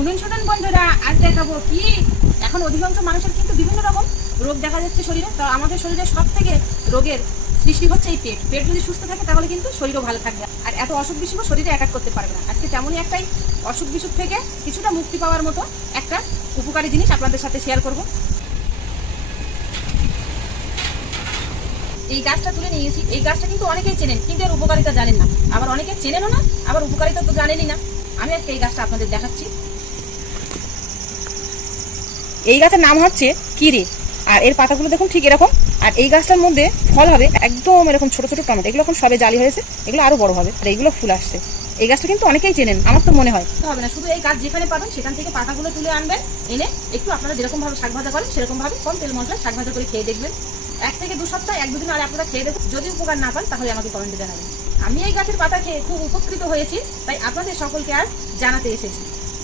শুনুন শুনুন বন্ধুরা, আজ দেখাবো কি এখন অধিকাংশ মানুষের কিন্তু বিভিন্ন রকম রোগ দেখা যাচ্ছে শরীরে। তো আমাদের শরীরে সব থেকে রোগের সৃষ্টি হচ্ছে এই পেট। পেট যদি সুস্থ থাকে তাহলে কিন্তু শরীরও ভালো থাকবে, আর এত অসুখ বিসুখও শরীরে অ্যাটাক করতে পারবে না। আজকে তেমনই একটাই অসুখ বিসুখ থেকে কিছুটা মুক্তি পাওয়ার মতো একটা উপকারী জিনিস আপনাদের সাথে শেয়ার করব। এই গাছটা তুলে নিয়েছি। এই গাছটা কিন্তু অনেকেই চেনেন, কিন্তু এর উপকারিতা জানেন না, আবার অনেকে চেনেনও না, আবার উপকারিতা তো জানেনই না। আমি আজকে এই গাছটা আপনাদের দেখাচ্ছি। এই গাছের নাম হচ্ছে কিরে, আর এর পাতাগুলো দেখুন ঠিক এরকম। আর এই গাছটার মধ্যে ফল হবে একদম এরকম ছোট ছোট টমেটো। এগুলো এখন সবে জালি হয়েছে, এগুলো আরো বড় হবে, আর এইগুলো ফুল আসছে। এই গাছটা কিন্তু অনেকেই চেনেন, আমার তো মনে হয়। হবে না, শুধু এই গাছ যেখানে পাবেন সেখান থেকে পাতাগুলো তুলে আনবেন, এনে একটু আপনারা যেরকম ভাবে শাক ভাজা করেন সেরকম ভাবে কম তেল মশলা শাক ভাজা করে খেয়ে দেখবেন। 1 থেকে 2 সপ্তাহ, 1-2 দিন আর আপনারা খেয়ে দেখুন। যদি উপকার না পান তাহলে আমাকে কমেন্টে জানাবেন। আমি এই গাছের পাতা খেয়ে খুব উপকৃত হয়েছি, তাই আপনাদের সকলকে আজ জানাতে এসেছি।